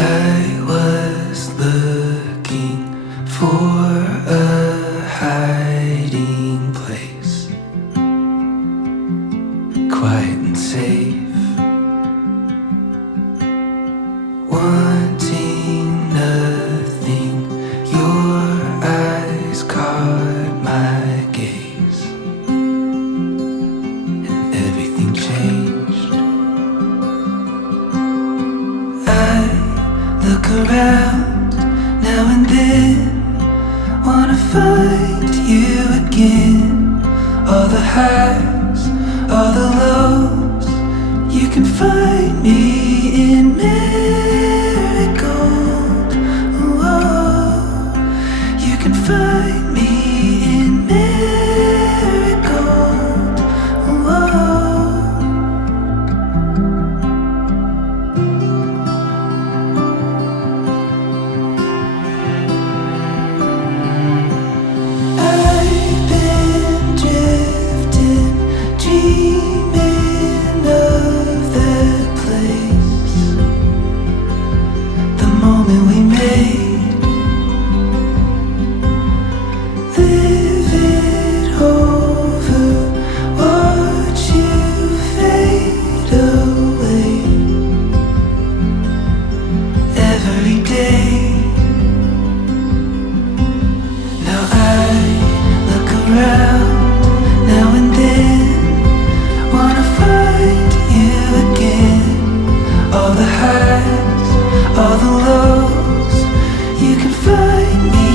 I was looking for a hiding place, quiet and safe, wanting nothing. Your eyes caught my gaze, and everything changed. I look around now and then, wanna find you again. All the highs, all the lows, you can find me in marigold. Whoa, you can find me in marigold. Whoa. I've been drifting, dreaming of that place, the moment we made. Live it over, watch you fade away every day. Now I look around now and then, wanna find you again. All the highs, all the lows, you can find me